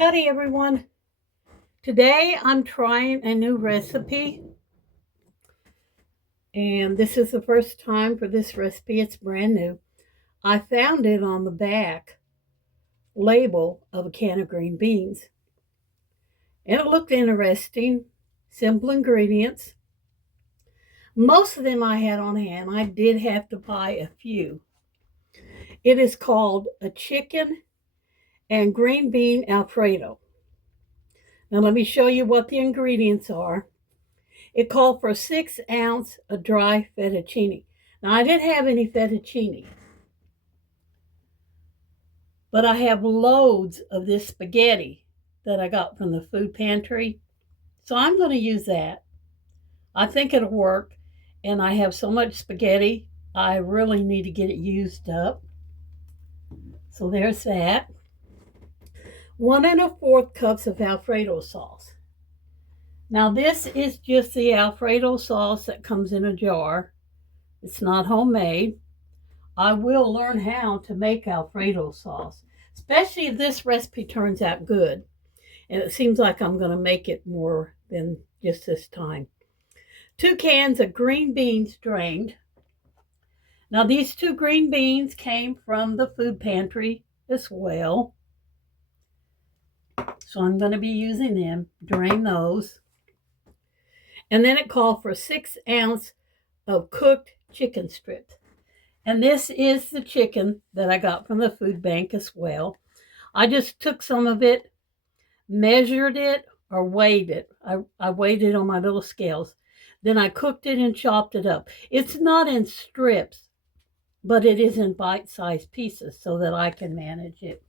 Howdy everyone. Today I'm trying a new recipe and this is the first time for this recipe. It's brand new. I found it on the back label of a can of green beans and it looked interesting. Simple ingredients. Most of them I had on hand. I did have to buy a few. It is called a chicken and green bean Alfredo. Now let me show you what the ingredients are. It called for 6 ounces of dry fettuccine. Now, I didn't have any fettuccine, but I have loads of this spaghetti that I got from the food pantry. So I'm going to use that. I think it'll work, and I have so much spaghetti, I really need to get it used up. So there's that. 1 1/4 cups of Alfredo sauce. Now, this is just the Alfredo sauce that comes in a jar. It's not homemade. I will learn how to make Alfredo sauce, especially if this recipe turns out good. And it seems like I'm going to make it more than just this time. 2 cans of green beans drained. Now, these 2 green beans came from the food pantry as well. So I'm going to be using them. Drain those. And then it called for 6 ounces of cooked chicken strips. And this is the chicken that I got from the food bank as well. I just took some of it, measured it, or weighed it. I weighed it on my little scales. Then I cooked it and chopped it up. It's not in strips, but it is in bite-sized pieces so that I can manage it.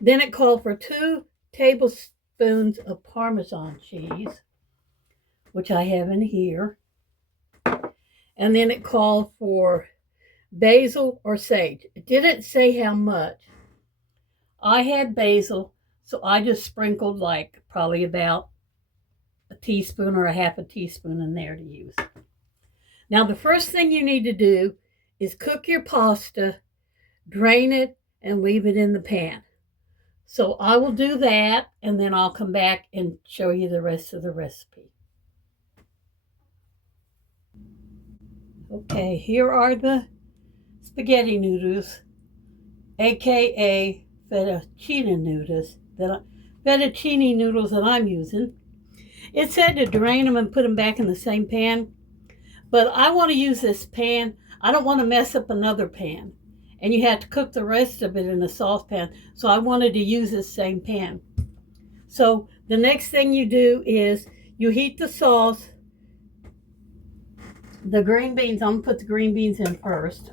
Then it called for 2 tablespoons of Parmesan cheese, which I have in here. And then it called for basil or sage. It didn't say how much. I had basil, so I just sprinkled like probably about a teaspoon or a half a teaspoon in there to use. Now, the first thing you need to do is cook your pasta, drain it, and leave it in the pan. So I will do that, and then I'll come back and show you the rest of the recipe. Okay, here are the spaghetti noodles, aka fettuccine noodles that I'm using. It said to drain them and put them back in the same pan, but I want to use this pan. I don't want to mess up another pan, and you have to cook the rest of it in a saucepan, so I wanted to use this same pan. So the next thing you do is you heat the sauce. The green beans, I'm going to put the green beans in first.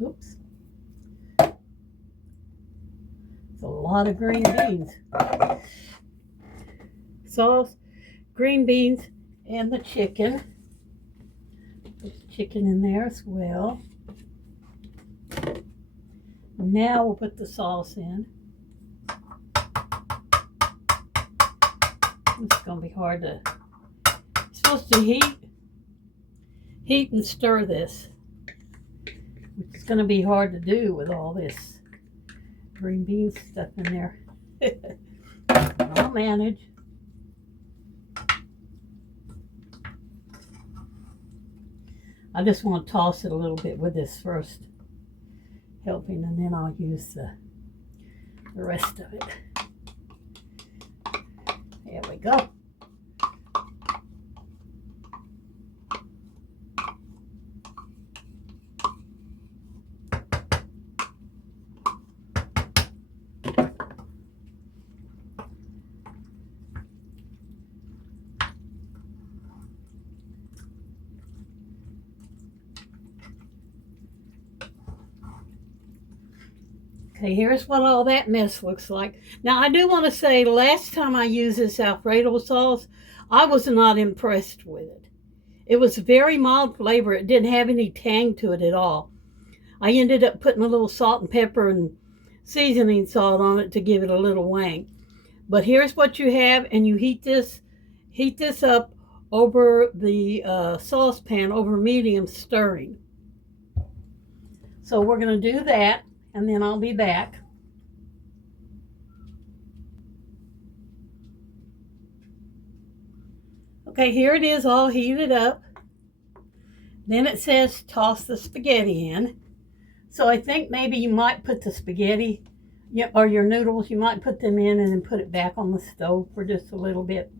Oops. It's a lot of green beans. Sauce, green beans, and the chicken. Put the chicken in there as well. Now we'll put the sauce in. It's going to be hard to... You're supposed to heat and stir this, which is going to be hard to do with all this green bean stuff in there. I'll manage. I just want to toss it a little bit with this first helping, and then I'll use the rest of it. There we go. Okay, here's what all that mess looks like. Now, I do want to say, last time I used this Alfredo sauce, I was not impressed with it. It was very mild flavor. It didn't have any tang to it at all. I ended up putting a little salt and pepper and seasoning salt on it to give it a little wang. But here's what you have, and you heat this up over the saucepan over medium, stirring. So we're going to do that, and then I'll be back. Okay, here it is all heated up. Then it says toss the spaghetti in. So I think maybe you might put the spaghetti or your noodles, you might put them in and then put it back on the stove for just a little bit.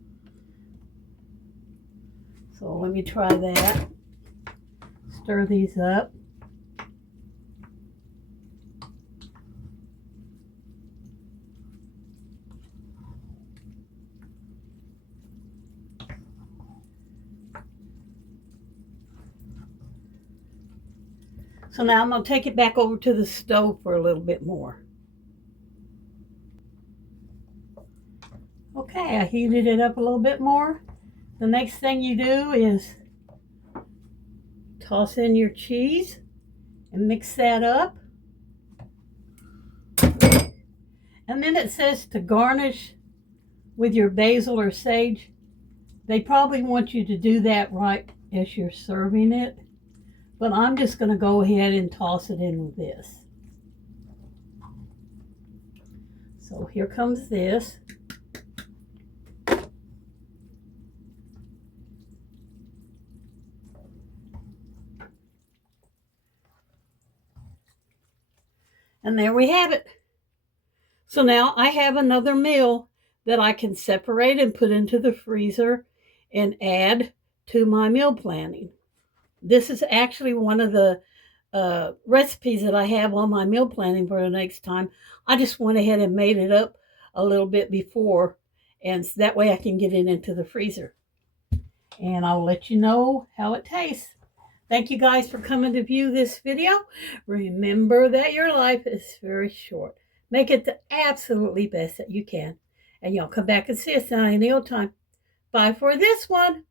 So let me try that. Stir these up. So now I'm going to take it back over to the stove for a little bit more. Okay, I heated it up a little bit more. The next thing you do is toss in your cheese and mix that up. And then it says to garnish with your basil or sage. They probably want you to do that right as you're serving it. But I'm just going to go ahead and toss it in with this. So here comes this. And there we have it. So now I have another meal that I can separate and put into the freezer and add to my meal planning. This is actually one of the recipes that I have on my meal planning for the next time. I just went ahead and made it up a little bit before, and that way I can get it into the freezer. And I'll let you know how it tastes. Thank you guys for coming to view this video. Remember that your life is very short. Make it the absolutely best that you can. And y'all come back and see us at any old time. Bye for this one.